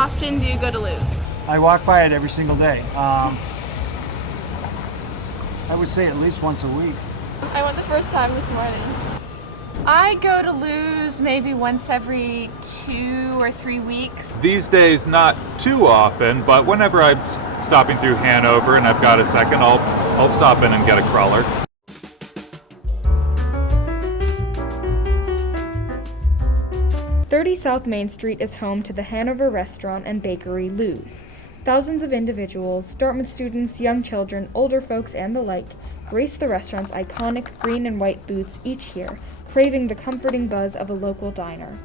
often do you go to Lou's? I walk by it every single day. I would say at least once a week. I went the first time this morning. I go to Lou's maybe once every 2 or 3 weeks. These days, not too often, but whenever I'm stopping through Hanover and I've got a second, I'll stop in and get a crawler. 30 South Main Street is home to the Hanover restaurant and bakery Lou's. Thousands of individuals, Dartmouth students, young children, older folks, and the like, grace the restaurant's iconic green and white booths each year, craving the comforting buzz of a local diner.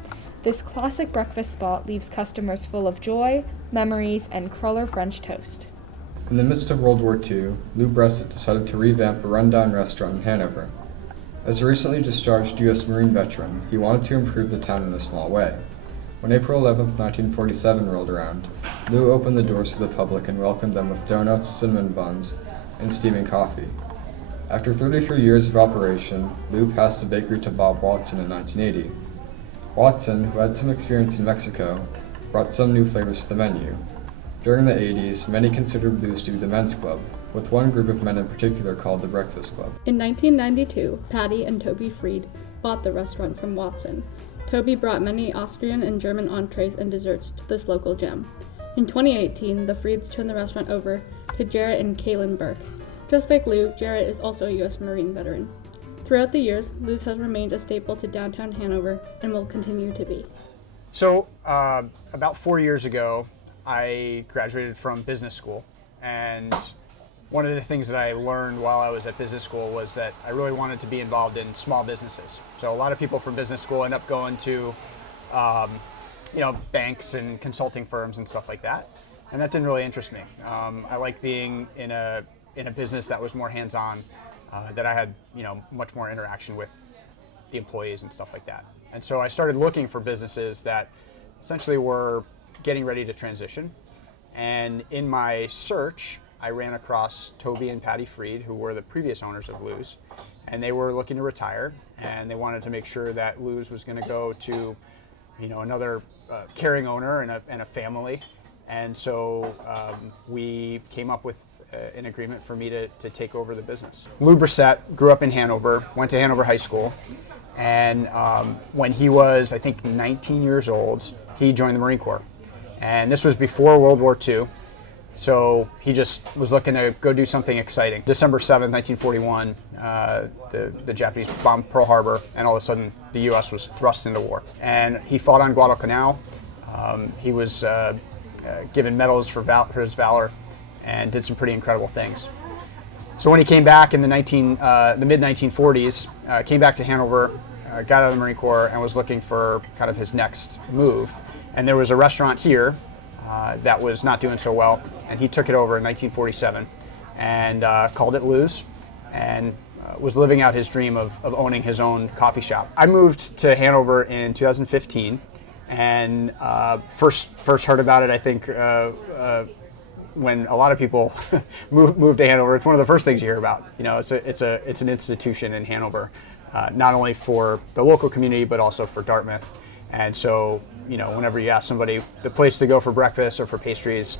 This classic breakfast spot leaves customers full of joy, memories, and cruller French toast. In the midst of World War II, Lou Bressett decided to revamp a rundown restaurant in Hanover. As a recently discharged U.S. Marine veteran, he wanted to improve the town in a small way. When April 11, 1947 rolled around, Lou opened the doors to the public and welcomed them with donuts, cinnamon buns, and steaming coffee. After 33 years of operation, Lou passed the bakery to Bob Watson in 1980. Watson, who had some experience in Mexico, brought some new flavors to the menu. During the 80s, many considered Lou's to be the men's club, with one group of men in particular called the Breakfast Club. In 1992, Patty and Toby Fried bought the restaurant from Watson. Toby brought many Austrian and German entrees and desserts to this local gem. In 2018, the Frieds turned the restaurant over to Jarrett and Kaylin Burke. Just like Lou, Jarrett is also a U.S. Marine veteran. Throughout the years, Lou's has remained a staple to downtown Hanover and will continue to be. So, about 4 years ago, I graduated from business school, and one of the things that I learned while I was at business school was that I really wanted to be involved in small businesses. So a lot of people from business school end up going to, banks and consulting firms and stuff like that, and that didn't really interest me. I like being in a business that was more hands-on, that I had much more interaction with the employees and stuff like that. And so I started looking for businesses that essentially were getting ready to transition. And in my search, I ran across Toby and Patty Fried, who were the previous owners of Lou's, and they were looking to retire, and they wanted to make sure that Lou's was going to go to, another caring owner and a family. And so we came up with an agreement for me to take over the business. Lou Bressett grew up in Hanover, went to Hanover High School, and when he was, I think, 19 years old, he joined the Marine Corps. And this was before World War II, so he just was looking to go do something exciting. December 7th, 1941, the Japanese bombed Pearl Harbor, and all of a sudden the U.S. was thrust into war. And he fought on Guadalcanal. He was given medals for his valor and did some pretty incredible things. So when he came back in the mid-1940s, came back to Hanover, got out of the Marine Corps, and was looking for kind of his next move. And there was a restaurant here that was not doing so well, and he took it over in 1947 and called it Lou's, and was living out his dream of owning his own coffee shop. I moved to Hanover in 2015, and first heard about it, I think, when a lot of people move to Hanover. It's one of the first things you hear about. It's an institution in Hanover, not only for the local community but also for Dartmouth. And so, whenever you ask somebody the place to go for breakfast or for pastries,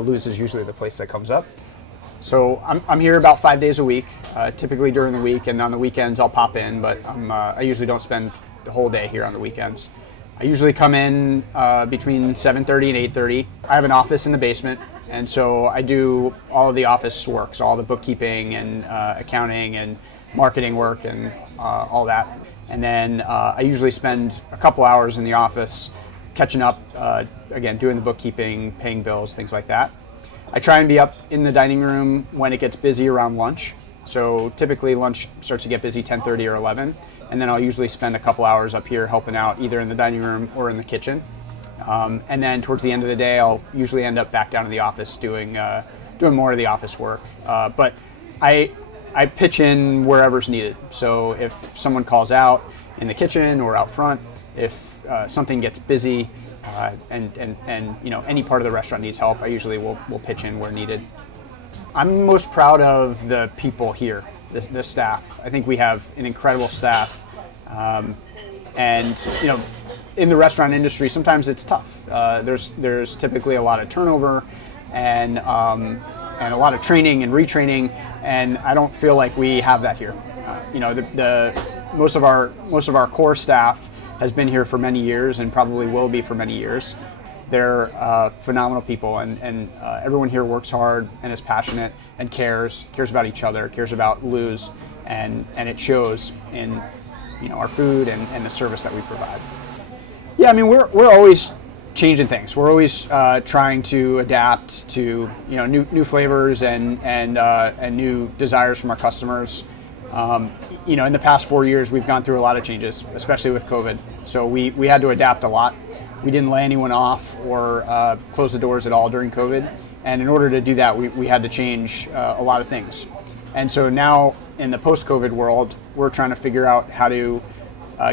Lou's is usually the place that comes up. So I'm here about 5 days a week, typically during the week, and on the weekends I'll pop in, but I usually don't spend the whole day here on the weekends. I usually come in between 7:30 and 8:30. I have an office in the basement, and so I do all of the office work, so all the bookkeeping and accounting and marketing work and all that. And then I usually spend a couple hours in the office catching up, again, doing the bookkeeping, paying bills, things like that. I try and be up in the dining room when it gets busy around lunch. So typically lunch starts to get busy 10:30 or 11, and then I'll usually spend a couple hours up here helping out either in the dining room or in the kitchen. And then towards the end of the day, I'll usually end up back down in the office doing more of the office work. But I pitch in wherever's needed. So if someone calls out in the kitchen or out front, if something gets busy and any part of the restaurant needs help, I usually will pitch in where needed. I'm most proud of the people here, the staff. I think we have an incredible staff, and in the restaurant industry, sometimes it's tough. There's typically a lot of turnover and a lot of training and retraining, and I don't feel like we have that here. Most of our core staff has been here for many years and probably will be for many years. They're phenomenal people, and everyone here works hard and is passionate and cares about each other, cares about Lou's, and it shows in our food and the service that we provide. Yeah, I mean we're always changing things. We're always trying to adapt to new flavors and new desires from our customers. In the past 4 years, we've gone through a lot of changes, especially with COVID. So we had to adapt a lot. We didn't lay anyone off or close the doors at all during COVID. And in order to do that, we had to change a lot of things. And so now in the post-COVID world, we're trying to figure out how to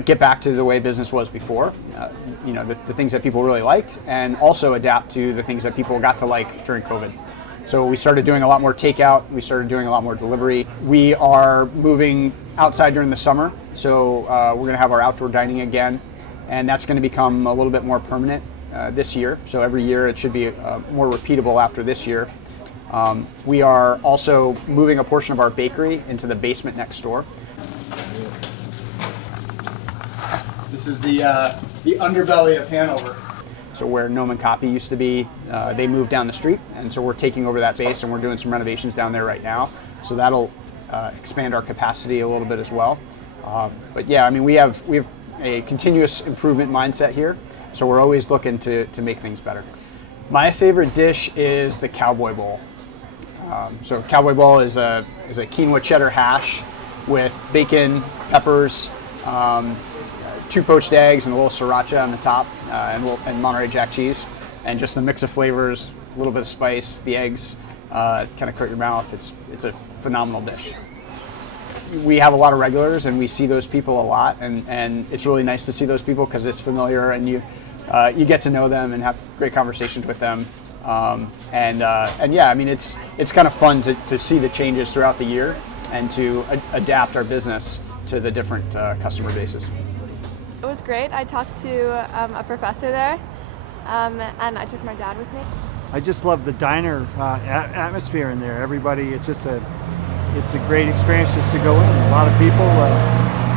get back to the way business was before, the things that people really liked, and also adapt to the things that people got to like during COVID. So we started doing a lot more takeout, we started doing a lot more delivery. We are moving outside during the summer, so we're going to have our outdoor dining again, and that's going to become a little bit more permanent this year. So every year it should be more repeatable after this year. We are also moving a portion of our bakery into the basement next door. This is the underbelly of Hanover. So where Nome and Copy used to be, they moved down the street, and so we're taking over that space, and we're doing some renovations down there right now. So that'll expand our capacity a little bit as well. But yeah, I mean we have a continuous improvement mindset here, so we're always looking to make things better. My favorite dish is the Cowboy Bowl. So Cowboy Bowl is a quinoa cheddar hash with bacon, peppers, 2 poached eggs and a little sriracha on the top, and Monterey Jack cheese, and just a mix of flavors, a little bit of spice, the eggs, kind of coat your mouth. It's a phenomenal dish. We have a lot of regulars, and we see those people a lot, and it's really nice to see those people because it's familiar, and you get to know them and have great conversations with them. And yeah, I mean it's kind of fun to see the changes throughout the year and to adapt our business to the different customer bases. It was great. I talked to a professor there, and I took my dad with me. I just love the diner atmosphere in there. Everybody, it's a great experience just to go in. A lot of people,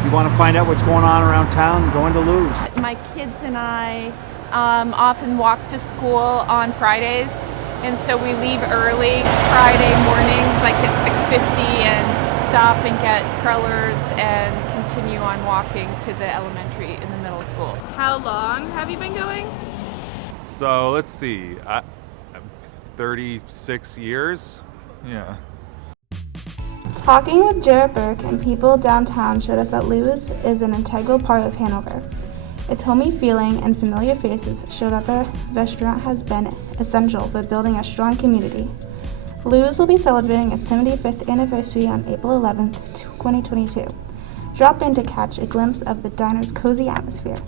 you want to find out what's going on around town, go into Lou's. My kids and I often walk to school on Fridays, and so we leave early Friday mornings, like at 6:50, and stop and get crullers and continue on walking to the elementary and the middle school. How long have you been going? So let's see, 36 years? Yeah. Talking with Jarrett Burke and people downtown showed us that Lou's is an integral part of Hanover. Its homey feeling and familiar faces show that the restaurant has been essential for building a strong community. Lou's will be celebrating its 75th anniversary on April 11th, 2022. Drop in to catch a glimpse of the diner's cozy atmosphere.